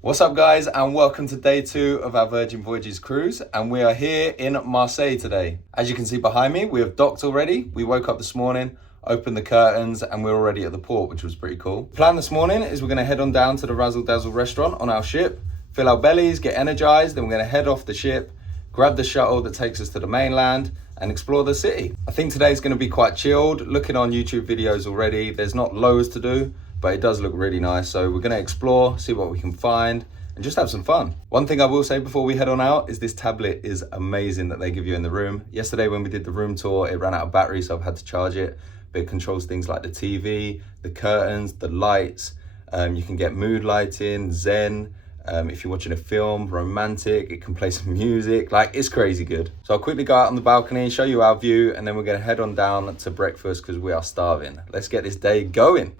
What's up guys, and welcome to day 2 of our Virgin Voyages cruise, and we are here in Marseille today. As you can see behind me, we have docked already. We woke up this morning, opened the curtains, and we're already at the port, which was pretty cool. The plan this morning is we're going to head on down to the Razzle Dazzle restaurant on our ship, fill our bellies, get energized, then we're going to head off the ship, grab the shuttle that takes us to the mainland and explore the city. I think today's going to be quite chilled. Looking on YouTube videos already, there's not loads to do, but it does look really nice. So we're going to explore, see what we can find, and just have some fun. One thing I will say before we head on out is this tablet is amazing that they give you in the room. Yesterday when we did the room tour, it ran out of battery, so I've had to charge it. But it controls things like the TV, the curtains, the lights. You can get mood lighting, zen. If you're watching a film, romantic, it can play some music. Like, it's crazy good. So I'll quickly go out on the balcony, show you our view, and then we're gonna head on down to breakfast because we are starving. Let's get this day going.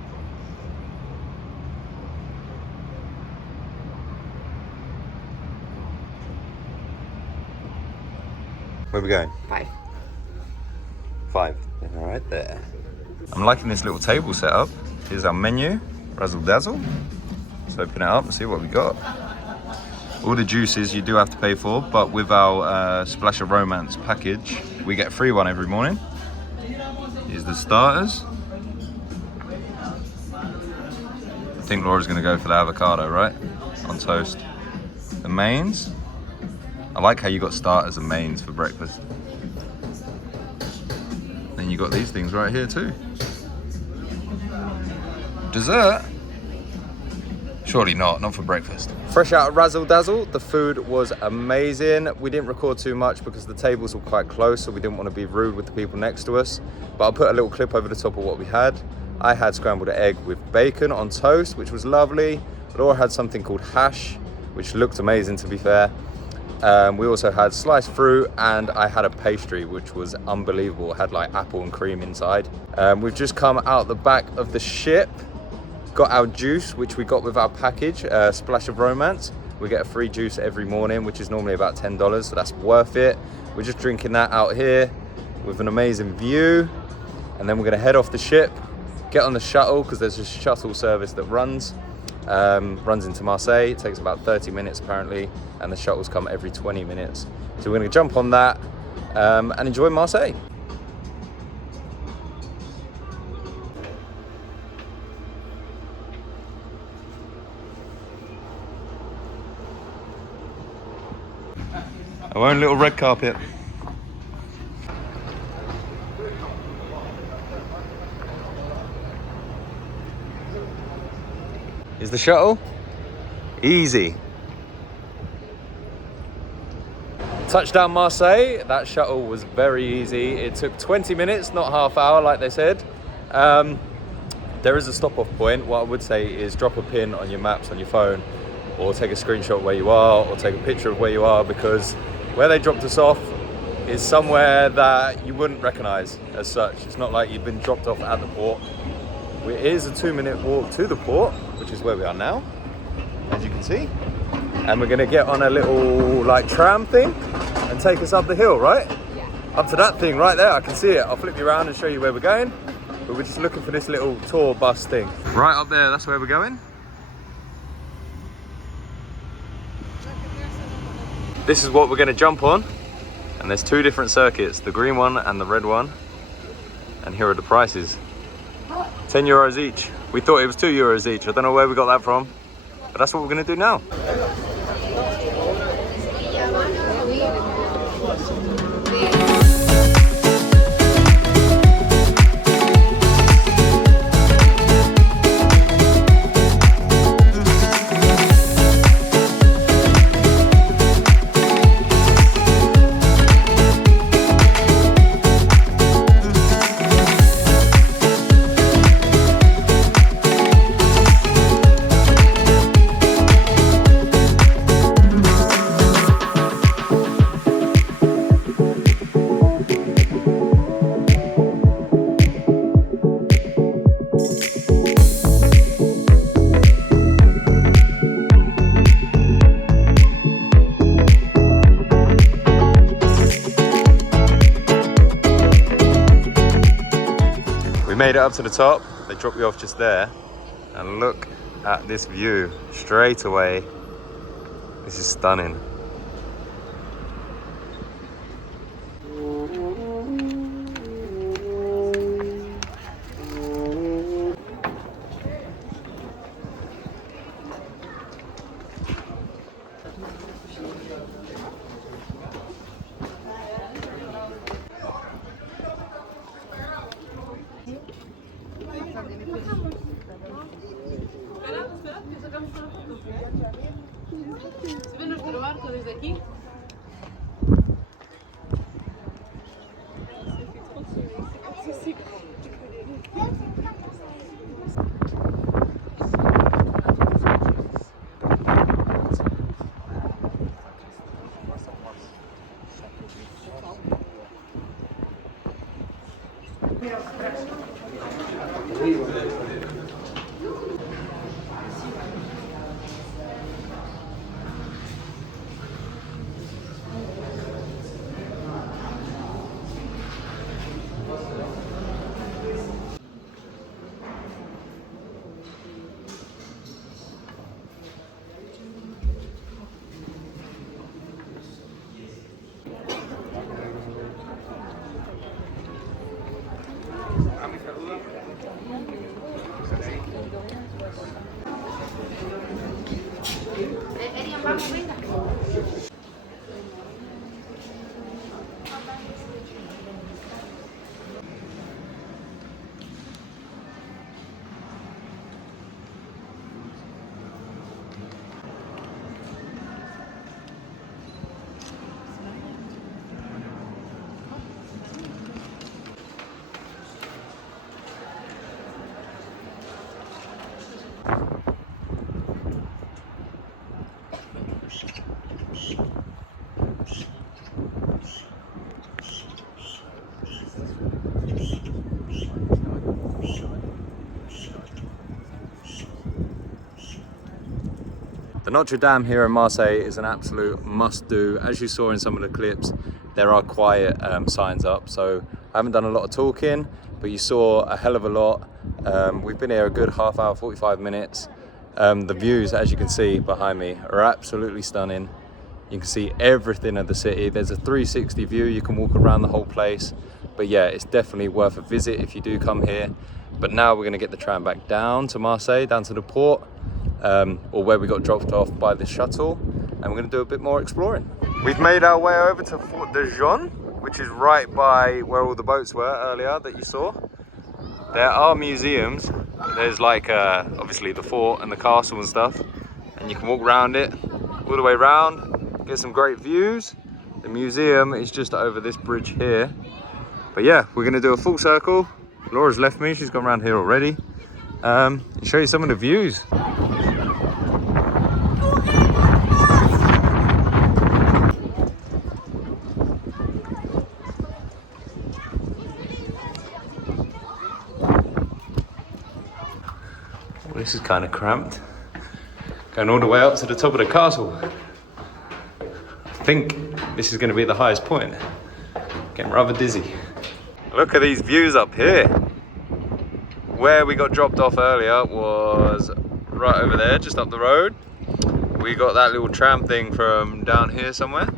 Where are we going? 5. All right, there. I'm liking this little table setup. Here's our menu, Razzle Dazzle. Let's open it up and see what we got. All the juices you do have to pay for, but with our Splash of Romance package, we get a free one every morning. Here's the starters. I think Laura's gonna go for the avocado, right? On toast. The mains. I like how you got starters and mains for breakfast. Then you got these things right here too. Dessert? Surely not for breakfast. Fresh out of Razzle Dazzle, the food was amazing. We didn't record too much because the tables were quite close, so we didn't want to be rude with the people next to us. But I'll put a little clip over the top of what we had. I had scrambled egg with bacon on toast, which was lovely. Laura had something called hash, which looked amazing to be fair. We also had sliced fruit, and I had a pastry, which was unbelievable. It had like apple and cream inside. We've just come out the back of the ship. Got our juice, which we got with our package, Splash of Romance. We get a free juice every morning, which is normally about $10, so that's worth it. We're just drinking that out here with an amazing view. And then we're gonna head off the ship, get on the shuttle, because there's a shuttle service that runs into Marseille. It takes about 30 minutes apparently, and the shuttles come every 20 minutes. So we're gonna jump on that and enjoy Marseille. Our own little red carpet. Is the shuttle? Easy. Touchdown Marseille. That shuttle was very easy. It took 20 minutes, not half hour like they said. There is a stop off point. What I would say is drop a pin on your maps on your phone, or take a screenshot of where you are, or take a picture of where you are, because where they dropped us off is somewhere that you wouldn't recognize as such. It's not like you've been dropped off at the port. It is a 2-minute walk to the port, which is where we are now, as you can see. And we're gonna get on a little like tram thing and take us up the hill, right? Yeah. Up to that thing right there, I can see it. I'll flip you around and show you where we're going. But we're just looking for this little tour bus thing. Right up there, that's where we're going. This is what we're gonna jump on. And there's 2 different circuits, the green one and the red one. And here are the prices. 10 euros each. We thought it was 2 euros each. I don't know where we got that from, but that's what we're gonna do now. Made it up to the top. They drop you off just there, and look at this view straight away. This is stunning. The Notre Dame here in Marseille is an absolute must-do. As you saw in some of the clips, there are quiet signs up, so I haven't done a lot of talking, but you saw a hell of a lot. We've been here a good half hour, 45 minutes. The views, as you can see behind me, are absolutely stunning. You can see everything of the city. There's a 360 view, you can walk around the whole place. But yeah, it's definitely worth a visit if you do come here. But now we're gonna get the tram back down to Marseille, down to the port, or where we got dropped off by the shuttle, and we're gonna do a bit more exploring. We've made our way over to Fort de Jean, which is right by where all the boats were earlier that you saw. There are museums. There's like obviously the fort and the castle and stuff, and you can walk around it all the way around, get some great views. The museum is just over this bridge here. But yeah, we're gonna do a full circle. Laura's left me, she's gone around here already. And show you some of the views. This is kind of cramped. Going all the way up to the top of the castle. I think this is going to be the highest point. Getting rather dizzy. Look at these views up here. Where we got dropped off earlier was right over there, just up the road. We got that little tram thing from down here somewhere,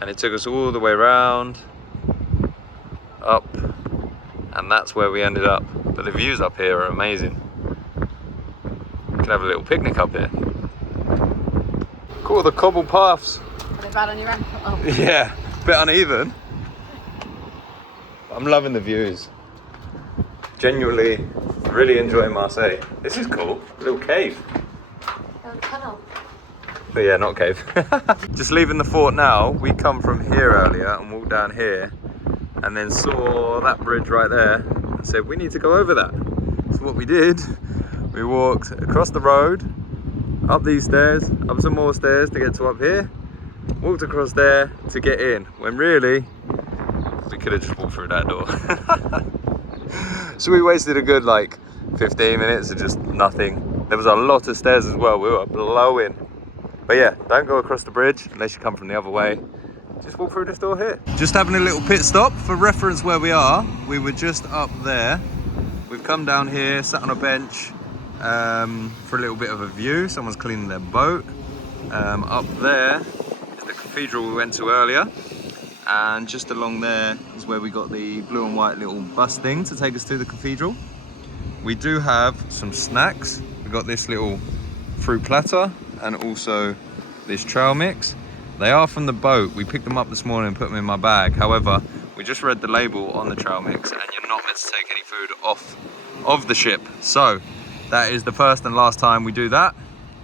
and it took us all the way around, up, and that's where we ended up. But the views up here are amazing. We can have a little picnic up here. Cool, the cobble paths. Are they bad on your ankle? Oh. Yeah, a bit uneven. I'm loving the views. Genuinely, really enjoying Marseille. This is cool, a little cave. Tunnel. But yeah, not cave. Just leaving the fort now. We come from here earlier and walked down here, and then saw that bridge right there and said we need to go over that. So what we did, we walked across the road, up these stairs, up some more stairs to get to up here, walked across there to get in, when really we could have just walked through that door. So we wasted a good like 15 minutes of just nothing. There was a lot of stairs as well, we were blowing. But yeah, don't go across the bridge unless you come from the other way. Just walk through this door here. Just having a little pit stop for reference where we are. We were just up there. We've come down here, sat on a bench for a little bit of a view. Someone's cleaning their boat. Up there is the cathedral we went to earlier, and just along there is where we got the blue and white little bus thing to take us to the cathedral. We do have some snacks. We got this little fruit platter and also this trail mix. They are from the boat. We picked them up this morning and put them in my bag. However, we just read the label on the trail mix and you're not meant to take any food off of the ship. So that is the first and last time we do that.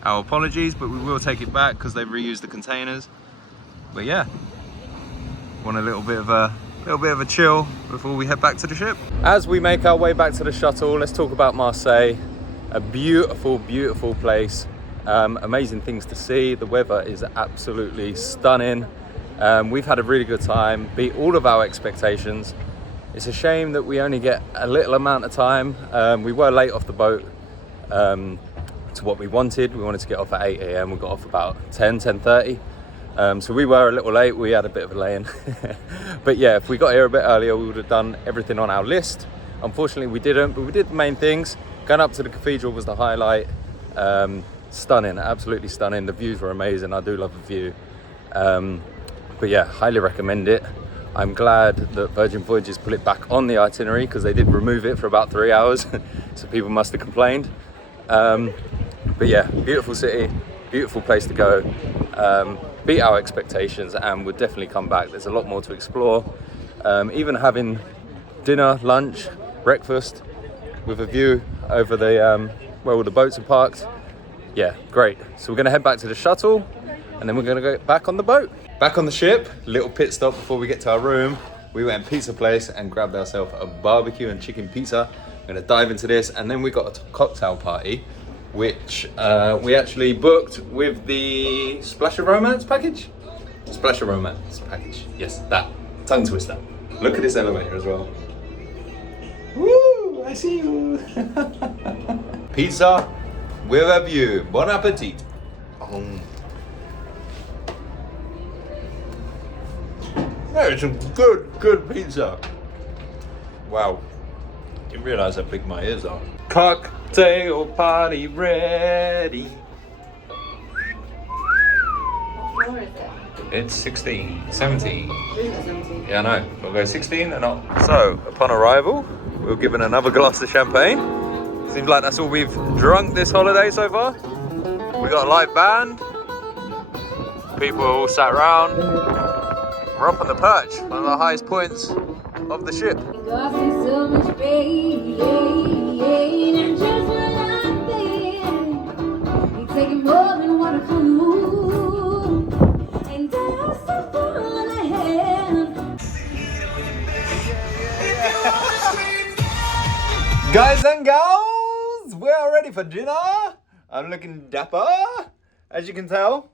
Our apologies, but we will take it back because they've reused the containers. But yeah, want a little bit of a chill before we head back to the ship. As we make our way back to the shuttle, let's talk about Marseille. A beautiful, beautiful place. Amazing things to see. The weather is absolutely stunning. We've had a really good time, beat all of our expectations. It's a shame that we only get a little amount of time. We were late off the boat to what we wanted. We wanted to get off at 8 a.m. We got off about 10:30. So we were a little late. We had a bit of a lay-in. But yeah, if we got here a bit earlier, we would have done everything on our list. Unfortunately, we didn't, but we did the main things. Going up to the cathedral was the highlight. Stunning, absolutely stunning. The views were amazing. I do love the view. But yeah, highly recommend it. I'm glad that Virgin Voyages put it back on the itinerary because they did remove it for about 3 hours. So people must have complained. But yeah, beautiful city, beautiful place to go. Beat our expectations and would definitely come back. There's a lot more to explore. Even having dinner, lunch, breakfast with a view over the where all the boats are parked. Yeah, great. So we're gonna head back to the shuttle and then we're gonna go back on the boat. Back on the ship, little pit stop before we get to our room. We went to pizza place and grabbed ourselves a barbecue and chicken pizza. We're gonna dive into this, and then we got a cocktail party, which we actually booked with the Splash of Romance package. Splash of Romance package, yes, that. Tongue twister. Look at this elevator as well. Woo, I see you. Pizza with a view. Bon appetit. Oh. Yeah, it's some good pizza. Wow. Didn't realise how big my ears are. Cocktail party ready. What floor is it? It's 16, 17. Isn't it 17? Yeah, I know. We'll go 16 and not. So, upon arrival, we were given another glass of champagne. Seems like that's all we've drunk this holiday so far. We got a live band. People all sat around. We're up on the perch, one of the highest points of the ship. Guys and gals, we are ready for dinner. I'm looking dapper. As you can tell,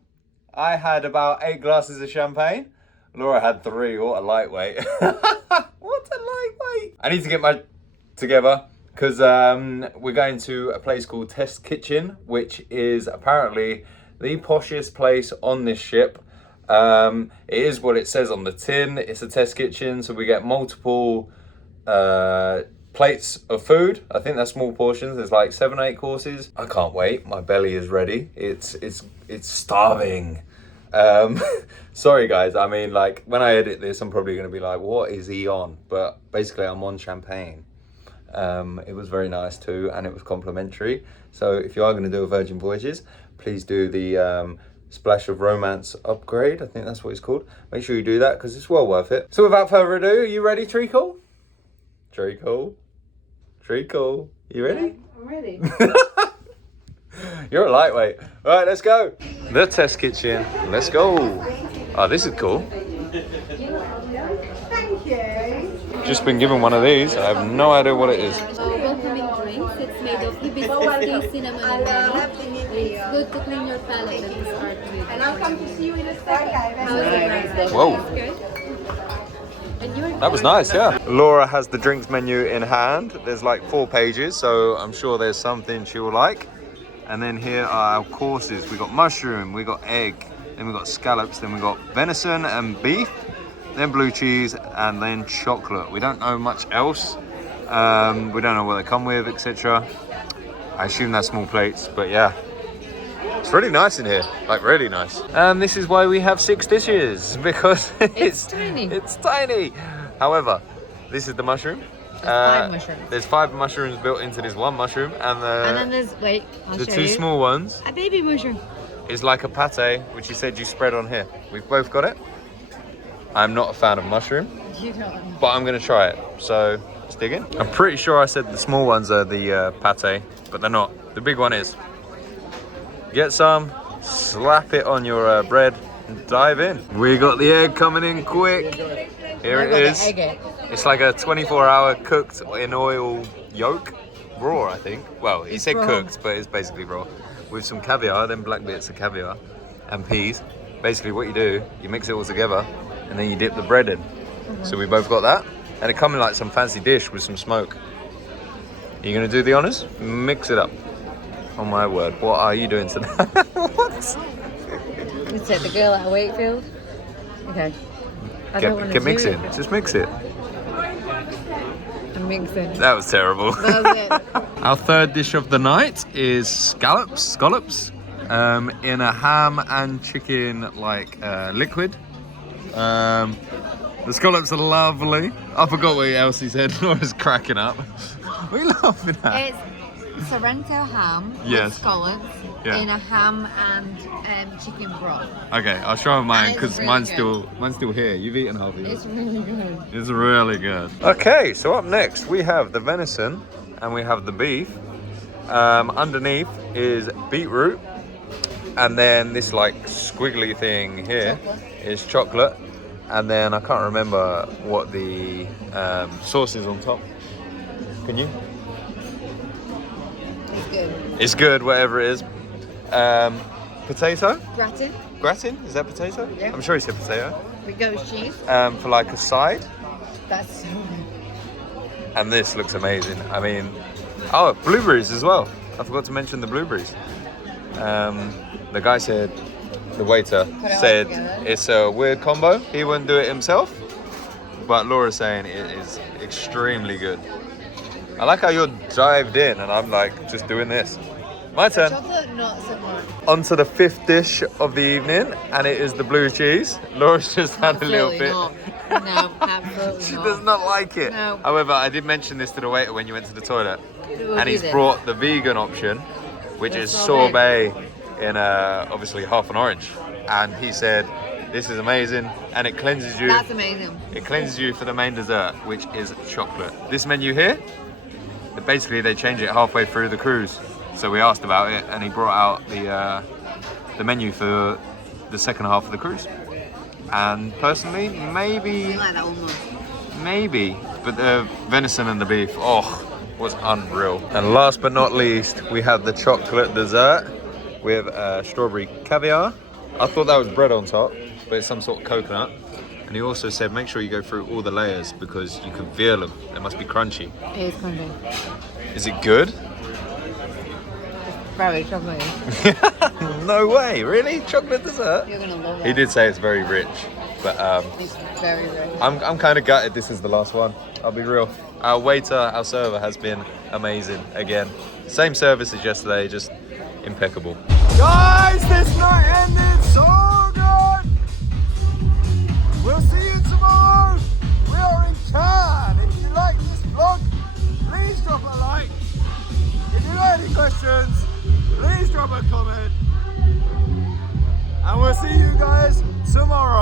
I had about 8 glasses of champagne. Laura had 3, what a lightweight. What a lightweight. I need to get my together because we're going to a place called Test Kitchen, which is apparently the poshest place on this ship. It is what it says on the tin. It's a test kitchen, so we get multiple plates of food. I think they're small portions. There's like 7 or 8 courses. I can't wait. My belly is ready. It's starving. Sorry guys, I mean, like, when I edit this, I'm probably going to be like, what is he on? But basically, I'm on champagne. It was very nice too, and it was complimentary. So if you are going to do a Virgin Voyages, please do the Splash of Romance upgrade. I think that's what it's called. Make sure you do that because it's well worth it. So without further ado, are you ready, Treacle? Treacle? Treacle? You ready? Yeah, I'm ready. You're a lightweight. All right, let's go. The test kitchen. Let's go. Oh, this is cool. Thank you. Just been given one of these. I have no idea what it is. Welcoming drinks. It's made of hibiscus, cinnamon, and vanilla. It's good to clean your palate and to start with. And I'll come to see you in a second. How's it? Whoa. Good. And you're That was nice, yeah. Laura has the drinks menu in hand. There's like 4 pages, so I'm sure there's something she will like. And then here are our courses. We got mushroom, we got egg, then we got scallops, then we got venison and beef, then blue cheese, and then chocolate. We don't know much else. We don't know what they come with, etc. I assume they're small plates, but yeah. It's really nice in here, like really nice. And this is why we have 6 dishes, because It's tiny. It's tiny. However, this is the mushroom. There's 5 mushrooms. There's 5 mushrooms built into this one mushroom, and And then there's, wait, I'll the show 2 you. small ones A baby mushroom. is like a pate, which you said you spread on here. We've both got it. I'm not a fan of mushroom, You don't. but I'm gonna try it. So let's dig in. I'm pretty sure I said the small ones are the pate, but they're not. The big one is. Get some, slap it on your bread, and dive in. We got the egg coming in quick. Here it is. It's like a 24-hour cooked in oil yolk, raw I think. Well, he said raw. cooked, but it's basically raw. With some caviar, then black bits of caviar, and peas. Basically what you do, you mix it all together, and then you dip the bread in. So we both got that, and it comes in like some fancy dish with some smoke. Are you gonna do the honors? Mix it up. Oh my word, what are you doing today? What? Let's take the girl out of Wakefield. Okay. I don't want to Get do mixing, it. just mix it. I'm mixing. That was terrible. That was it. Our third dish of the night is scallops in a ham and chicken like liquid. The scallops are lovely. I forgot what else he said. Laura's cracking up. What are you laughing at? It's Sorrento ham Yes. with scallops Yeah. in a ham and chicken broth. Okay, I'll show him mine And it's because really mine's still here. You've eaten half of it. It's really good. It's really good. Okay, so up next we have the venison and we have the beef. Underneath is beetroot, and then this like squiggly thing here is chocolate, and then I can't remember what the sauce is on top. Can you? It's good. It's good, whatever it is. Potato? Gratin Gratin? Is that potato? Yeah. I'm sure he said potato. with goat cheese. For like a side. That's so good. And this looks amazing. I mean, oh, blueberries as well. I forgot to mention the blueberries. The guy said, the waiter Put it all said together. it's a weird combo. He wouldn't do it himself, but Laura's saying it is extremely good. I like how you're dived in and I'm like just doing this. My turn. Chocolate, not so much. On to the 5th dish of the evening, and it is the blue cheese. Laura's just had a little bit. Not. No, absolutely She not. does not like it. No. However, I did mention this to the waiter when you went to the toilet, We'll and do he's this. brought the vegan option, which The is sorbet. sorbet in obviously half an orange, and he said this is amazing, and it cleanses you. That's amazing. It cleanses you for the main dessert, which is chocolate. This menu here, basically they change it halfway through the cruise. So we asked about it, and he brought out the menu for the second half of the cruise. And personally, I maybe, like that one more. but the venison and the beef, was unreal. And last but not least, we have the chocolate dessert with strawberry caviar. I thought that was bread on top, but it's some sort of coconut. And he also said, make sure you go through all the layers because you can feel them. They must be crunchy. It is crunchy. Is it good? Very chocolatey. No way, really? Chocolate dessert? You're gonna love it. He did say it's very rich, but It's very rich. I'm kind of gutted this is the last one. I'll be real. Our waiter, our server has been amazing again. Same service as yesterday, just impeccable. Guys, this night ended so good! We'll see you tomorrow! We are in Cannes! If you like this vlog, please drop a like. If you got any questions, please drop a comment. And we'll see you guys tomorrow.